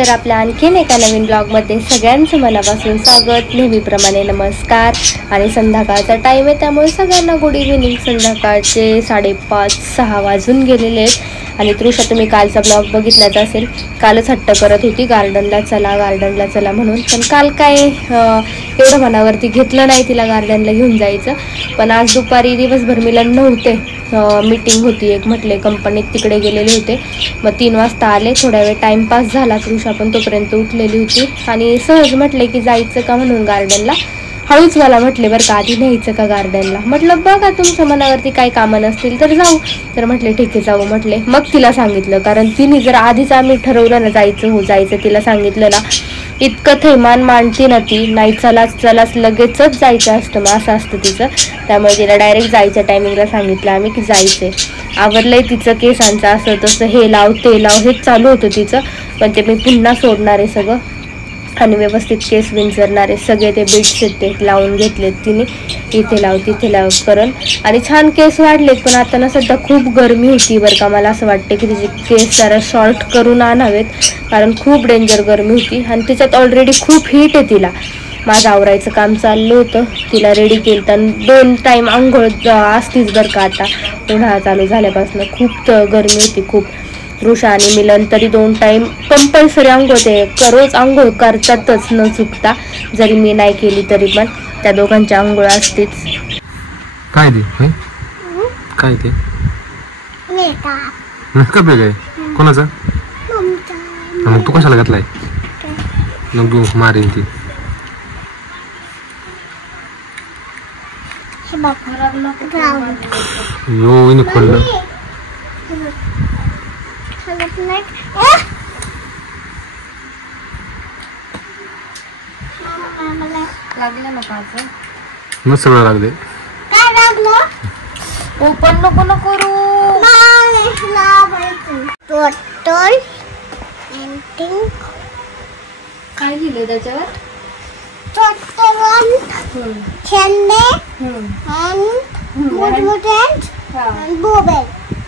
तर आपल्या आणखीन एका नवीन ब्लॉगमध्ये सगळ्यांचं मनापासून स्वागत. नेहमीप्रमाणे नमस्कार. आणि संध्याकाळचा टाईम आहे त्यामुळे सगळ्यांना गुड इव्हिनिंग. संध्याकाळचे 5:30-6 वाजून गेलेले आहेत. आणि तृषा तुम्ही कालचा ब्लॉग बघितलाच असेल. कालच हट्ट करत होती गार्डनला चला म्हणून, पण काल काय एवढं मनावरती घेतलं नाही तिला गार्डनला घेऊन जायचं. पण आज दुपारी दिवसभर मिलन नव्हते, मीटिंग होती एक म्हटले कंपनीत, तिकडे गेलेले होते. मग 3 वाजता आले. थोड्या वेळ टाईमपास झाला. तृषा पण तोपर्यंत उठलेली होती आणि सहज म्हटले की जायचं का म्हणून गार्डनला. हळूच मला म्हटले बरं का, आधी न्यायचं का गार्डनला. म्हटलं बघा तुमच्या मनावरती काही कामं नसतील तर जाऊ. तर म्हटले ठीक आहे जाऊ म्हटले. मग तिला सांगितलं, कारण तिने जर आधीच आम्ही ठरवलं ना जायचं तिला सांगितलं ना, इतकं थैमान मांडती ना ती, नाही चलाच लगेचच जायचं असतं, मग असं असतं तिचं. त्यामुळे तिला डायरेक्ट जायच्या टायमिंगला सांगितलं आम्ही की जायचंय. आवरलंय तिचं केसांचं असं तसं, हे लाव ते लाव हेच चालू होतं तिचं. पण ते मी पुन्हा सोडणार आहे सगळं आणि व्यवस्थित केस विंचरणार आहे. सगळे ते बीट्स आहेत ते लावून घेतलेत तिने, इथे लाव तिथे लाव करून. आणि छान केस वाढलेत. पण आता ना सध्या खूप गरमी होती बरं का. मला असं वाटतं की तिचे केस जरा शॉर्ट करून आणावेत, कारण खूप डेंजर गरमी होती. आणि तिच्यात ऑलरेडी खूप हीट आहे तिला. माझं आवरायचं काम चाललं होतं, तिला रेडी केलं तर 2 टाईम आंघोळ असतीच बरं का. आता उन्हाळा चालू झाल्यापासून खूप गरमी होती खूप. तृषा आणि मिलन तरी 2 टाईम कंपल्सरी आंघोळ, ते रोज आंघोळ करतातच न चुकता. जरी मी नाही केली तरी पण त्या दोघांची आंघोळ असतेच. काय ते मेकअप आहे काय कोणाचा? मग तू कशाला घातलाय? मग मारेन ती. यो हिने खोललं. लागलं ना पाच मग सगळं लागले. काय लागलं? ओपन नको करू. टोटल काय लिहिलंय त्याच्यावर?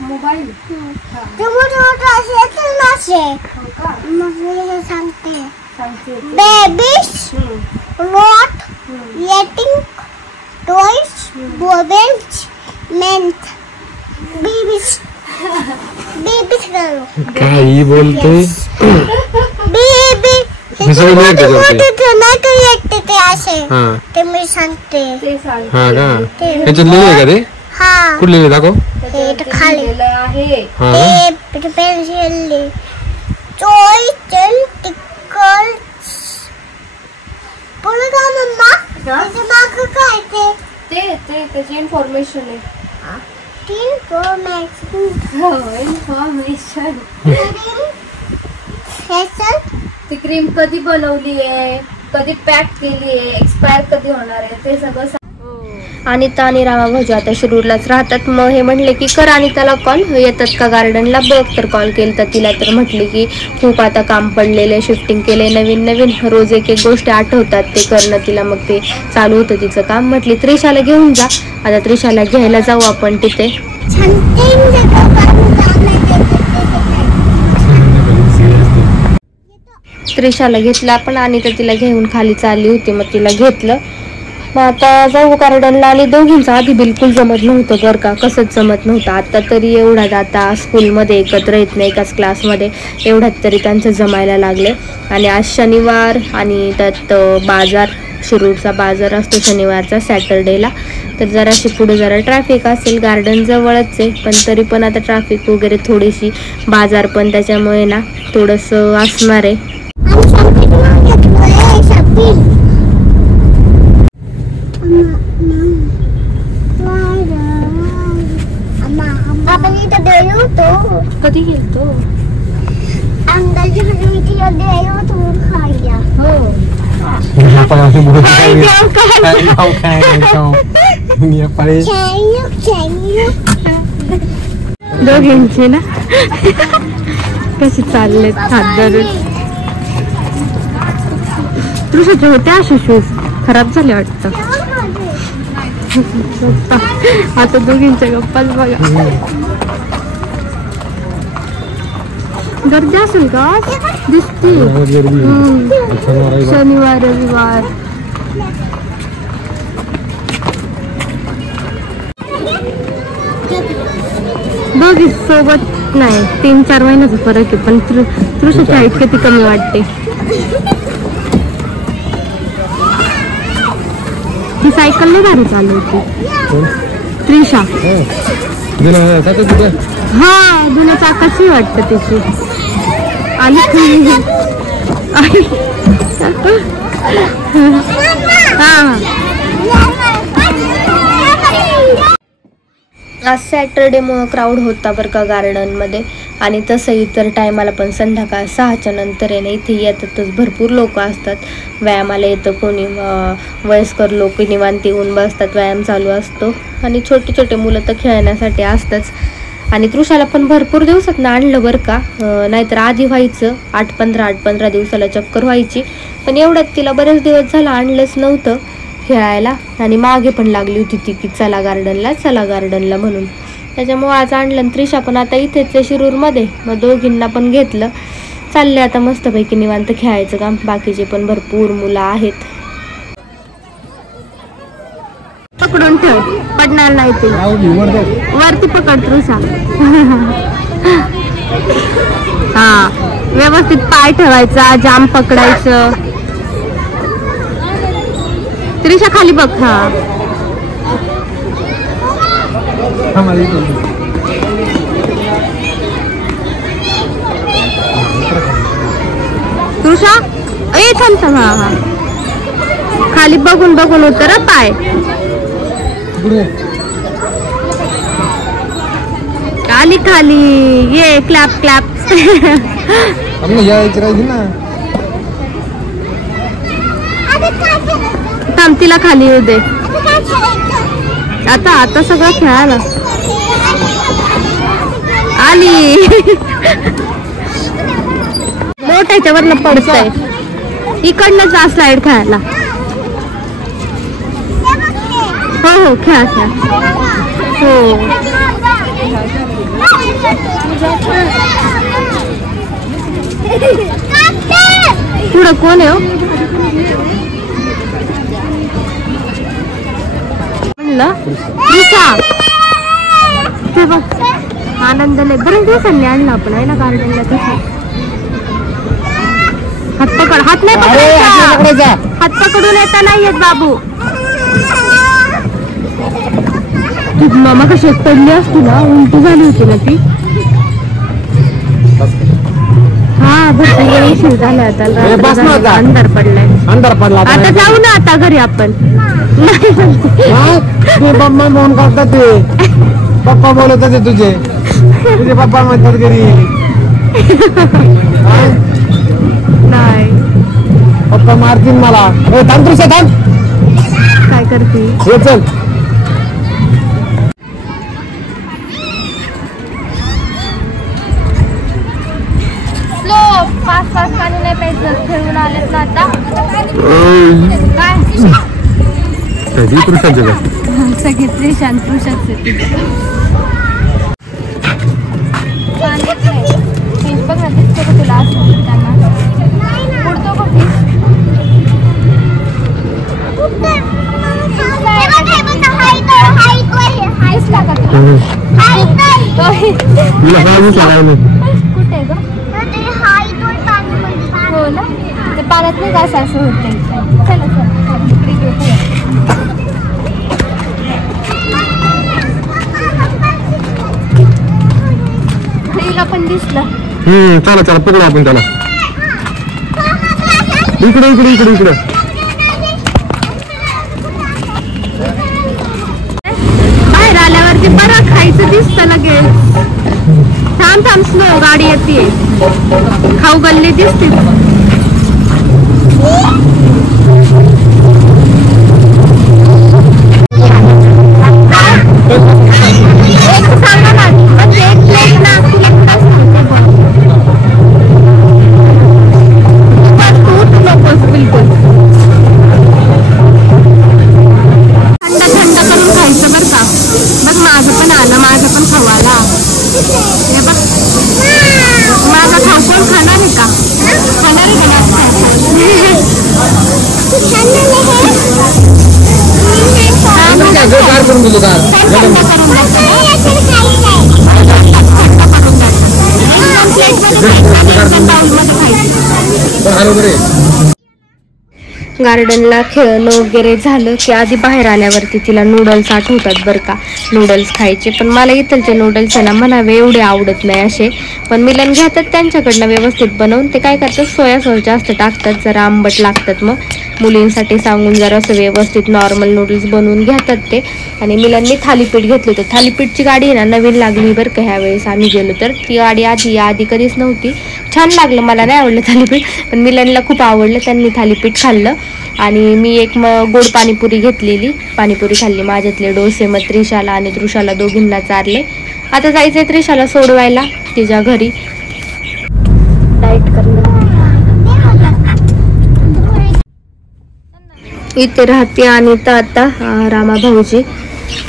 मोबाईल सांगते बेबीज नॉट येटिंग टॉयज मोबाईल्स मेंट बेबीज करो. काही बोलते बेबी मी सगळं नाही येते ते असे. ते मी सांगते. हा का याच्यात लिहिलंय का ते? हा कुठे लिहिलंय दाखव. हे खाली आहे ते पेन्सिल टॉयज अँड टिकल्स. बोल का मम्मा, त्याच्या मागं काय ते त्याची इन्फॉर्मेशन आहे. इन्फॉर्मेशन ती क्रीम कधी बनवली आहे, कधी पॅक केली आहे, एक्सपायर कधी होणार आहे ते सगळं. अनिता आणि रामा भाऊजी आता शिरूरलाच राहतात. मग हे म्हणले की कर आणि त्याला कॉल, येतात का गार्डनला बघ. तर कॉल केलं तर तिला, तर म्हटली की खूप आता काम पडलेलं आहे, शिफ्टिंग केले नवीन रोज एक गोष्टी आठवतात ते करणं तिला. मग ते चालू होतं तिचं काम. म्हटली त्रिशाला घेऊन जा. आता त्रिशाला घ्यायला जाऊ आपण तिथे. त्रिशाला घेतलं आपण आणि तर तिला घेऊन खाली चालली होती. मग तिला घेतलं. मग आता जाऊ गार्डनला. आणि दोघींचं आधी बिलकुल जमत नव्हतं बरं का, कसंच जमत नव्हतं. आता तरी एवढ्यात आता स्कूलमध्ये एकत्र येत नाही एकाच क्लासमध्ये, एवढ्यात तरी त्यांचं जमायला लागले. आणि आज शनिवार आणि त्यात बाजार, शिरूरचा बाजार असतो शनिवारचा सॅटर्डेला. तर जराशी पुढे जरा ट्रॅफिक असेल. गार्डन जवळच आहे पण तरी पण आता ट्रॅफिक वगैरे थोडीशी, बाजार पण त्याच्यामुळे ना थोडंसं असणार आहे. आपण इथं गेलो होतो. कधी गेलतो? अंदाजे गेलो होतो खायला. हो दोघींचे ना कसे चाललेत हात धरून. तृषाचे होते असे शूज, खराब झाले वाटतं. आता दोघींच्या गप्पाच बघा. गर्दी असेल का? दिसते शनिवार रविवार. बघ सोबत नाही 3-4 महिन्याचा फरक आहे पण तृषाची हाईट किती कमी वाटते. ही सायकल नाही भारी चालवते त्रिशा. हा जुन्या चाकाची वाटतं तिची. आणि आज सॅटरडेमुळं क्राऊड होता बरं का गार्डनमध्ये. आणि तसं इतर टायमाला पण संध्याकाळ 6च्या नंतर आहे ना इथे येतातच भरपूर लोक असतात. व्यायामाला येतं कोणी, वयस्कर लोक निवांत येऊन बसतात, व्यायाम चालू असतो. आणि छोटे छोटे मुलं तर खेळण्यासाठी असतंच. आणि तृषाला पण भरपूर दिवसात आणलं बरं का, नाहीतर आधी व्हायचं 8-15 दिवसाला चक्कर व्हायची. पण एवढ्यात तिला बरेच दिवस झाला आणलंच नव्हतं खेळायला. आणि मागे पण लागली होती ती की चला गार्डनला म्हणून. त्याच्यामुळं आज आणलं. त्रिशा पण आता इथेच आहे शिरूरमध्ये. मग दोघींना पण घेतलं. चालले आता मस्तपैकी निवांत खेळायचं काम. बाकीचे पण भरपूर मुलं आहेत. पकडून ठेव, पडणार नाही ते. वरती पकड तृषा. हा व्यवस्थित पाय ठेवायचा, जाम पकडायचं. त्रिशा खाली बघ. हा तृषा ए थांब. हा खाली बघून उतर पाय. खाली ये क्लॅप. थांब तिला खाली येऊ दे. आता सगळं खेळायला आली. मोठ्याच्यावरनं पडतंय. इकडनं जा स्लाइड खेळायला. हो खेळा. हो पुढं कोण आहे? म्हणलं ते बघ आनंदाने बरेच दिवसांनी आणलं आपण आहे ना गार्डनला. तसं हात पकड. हात नाही पकडायचा. हात पकडून येता नाही येत बाबू. तू मामा कशी पडली असती ना, उलटी झाली होती ना ती. हा भरपूर उशीर झाला आता. अंधार पडला. आता जाऊ ना आता घरी आपण. मम्मा फोन करतात ते पप्पा बोलत होते तुझे पप्पा म्हणतात घरी. नाही पप्पा मारतील मला. थांब तृषा थांब. काय करते? चल. पाच पाणी नाही प्यायचं. खेळून आलेत ना आता. सगळी त्रिशांत पुरुषाच बघ ना दिसतो का तुला असं त्यांना उडतो का दिसला का कुठे ग? हो ना ते पाण्यात नाही का असं होत नाही. चला पण दिसलं. चला पकडू आपण त्याला. इकडे बाहेर आल्यावरती बरं खायचं दिसतं लगेच. थांब स्लो गाडी येते. खाऊ गल्ली दिसते. माझा खाऊ करून देतो का गार्डनला खेळणं वगैरे झालं की आधी बाहेर आल्यावरती तिला नूडल्स आठवतात बरं का, नूडल्स खायचे. पण मला इथलचे नूडल्स आहे ना म्हणावे एवढे आवडत नाही असे. पण मिलन घेतात त्यांच्याकडनं व्यवस्थित बनवून. ते काय करतात सोया सॉस जास्त टाकतात, जरा आंबट लागतात. मग मुलींसाठी सांगून जरा असं व्यवस्थित नॉर्मल नूडल्स बनवून घेतात ते. आणि मिलांनी थालीपीठ घेतलं होतं. थालीपीठची गाडी आहे ना नवीन लागली बरं का ह्यावेळेस आम्ही गेलो तर. ती गाडी आधी कधीच नव्हती. छान लागलं, मला नाही आवडलं थालीपीठ पण मिलांना खूप आवडलं. त्यांनी थालीपीठ खाल्लं आणि मी एक गोड पाणीपुरी घेतलेली, पाणीपुरी खाल्ली. माझ्यातले डोसे मग त्रिशाला आणि तृषाला दोघींना चारले. आता जायचंय त्रिशाला सोडवायला तिच्या घरी. लाईट करणं इथे राहते आणि आता रामा भाऊजी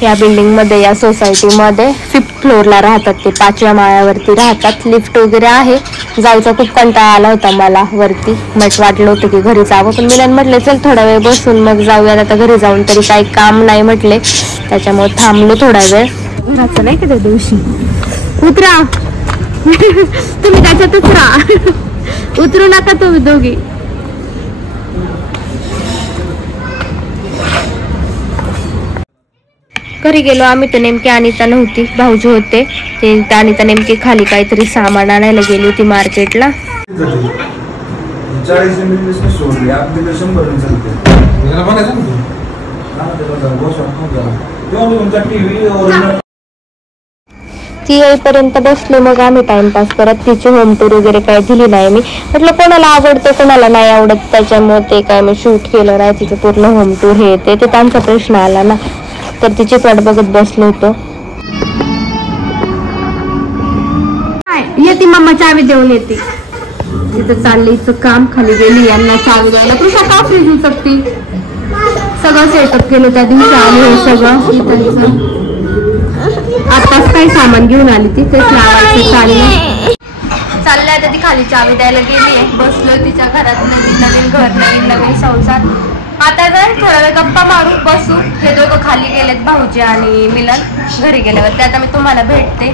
या बिल्डिंगमध्ये या सोसायटीमध्ये 5th फ्लोअरला राहतात. ते 5व्या माळ्यावरती राहतात. लिफ्ट वगैरे आहे. जायचा खूप कंटाळा आला होता मला वरती. मग वाटलं होतं की घरी जावं पण मिलन म्हटले चल थोडा वेळ बसून मग जाऊयात. आता घरी जाऊन तरी काही काम नाही म्हटले त्याच्यामुळे थांबलो थोडा वेळ. घराचं नाही का त्या दिवशी उतरा तुम्ही त्याच्यातच राहा उतरू नका तुम्ही दोघी. घरी गेलो आम्ही तर नेमकी अनिता नव्हती, भाऊजी होते. ते अनिता नेमकी खाली काहीतरी सामान आणायला गेली होती मार्केटला. ती येईपर्यंत बसले मग आम्ही टाइमपास करत. तिची होम टूर वगैरे काय दिली नाही मी. म्हटलं कोणाला आवडतं कोणाला नाही आवडत त्याच्यामुळे ते काय मी शूट केलं नाही. तिचं पूर्ण होम टूर हे ते त्यांचा प्रश्न आला ना, तर तिची वाट बघत बसलो होतो. येते मम्मा चावी देऊन येते. तिथं चाललीचं काम, खाली गेली यांना चावी द्यायला. तुझा का फ्रीज उचकती सगळं सेटअप केलं त्या दिवशी आले सगळं. आताच काही सामान घेऊन आली ती तेच लावायचं चाललंय. आता ती खाली चावी द्यायला गेली आहे. बसलोय तिच्या घरात. नवीन घर नवीन संसार. आता जर थोडा वेळ गप्पा मारू बसू. हे दोघं खाली गेलेत भाऊजी आणि मिलन घरी गेल्यावर. ते आता मी तुम्हाला भेटते.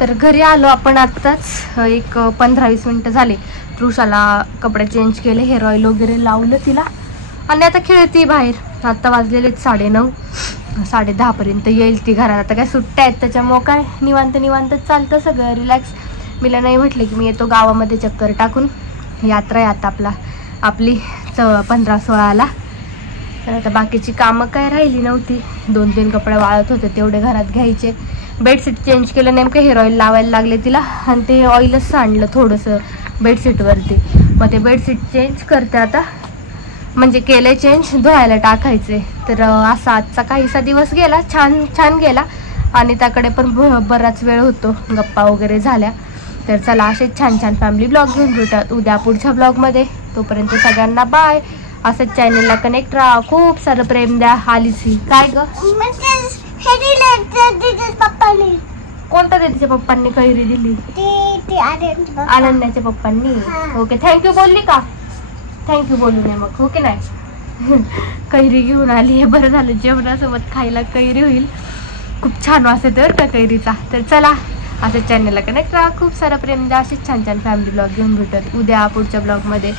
तर घरी आलो आपण आत्ताच. एक 15-20 मिनिटं झाले. तृषाला कपडे चेंज केले, हेअर ऑइल वगैरे लावलं तिला आणि आता खेळते बाहेर. आत्ता वाजलेले 9:30 10:30 पर्यंत येईल ती घरात. आता काय सुट्ट्या आहेत त्याच्यामुळं काय निवांत चालतं सगळं रिलॅक्स. मिला नाही म्हटले की मी येतो गावामध्ये चक्कर टाकून. यात्रा आहे आता आपली 15-16ला. तर आता बाकीची कामं काय राहिली नव्हती. 2-3 कपडे वाळत होते तेवढे घरात घ्यायचे. बेडशीट चेंज केलं, नेमकं हेअर ऑइल लावायला लागले तिला आणि ते ऑइलच सांडलं थोडंसं बेडशीटवरती. मग ते बेडशीट चेंज करते आता, म्हणजे केलं चेंज, धुवायला टाकायचे. तर असा आजचा काहीसा दिवस गेला, छान गेला. आणि त्याकडे पण बराच वेळ होतो, गप्पा वगैरे झाल्या. तर चला असेच छान फॅमिली ब्लॉग घेऊन भेटूयात उद्या पुढच्या ब्लॉगमध्ये. तोपर्यंत सगळ्यांना बाय. असंच चॅनलला कनेक्ट राहा, खूप सारं प्रेम द्या. आलीसी काय ग कोणत्या तिच्या पप्पांनी कैरी दिली? अनन्याच्या पप्पांनी. ओके थँक्यू बोलली का? थँक्यू बोलू नये मग ओके नाही. कैरी घेऊन आली आहे, बरं झालं जेवणासोबत खायला कैरी होईल. खूप छान वास येतो बरं का कैरीचा. तर चला असं चॅनलला कनेक्ट राहा, खूप सारं प्रेम द्या. असेच छान फॅमिली ब्लॉग घेऊन भेटत उद्या पुढच्या ब्लॉगमध्ये.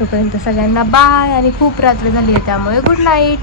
तोपर्यंत सगळ्यांना बाय. आणि खूप रात्र झाली आहे त्यामुळे गुड नाईट.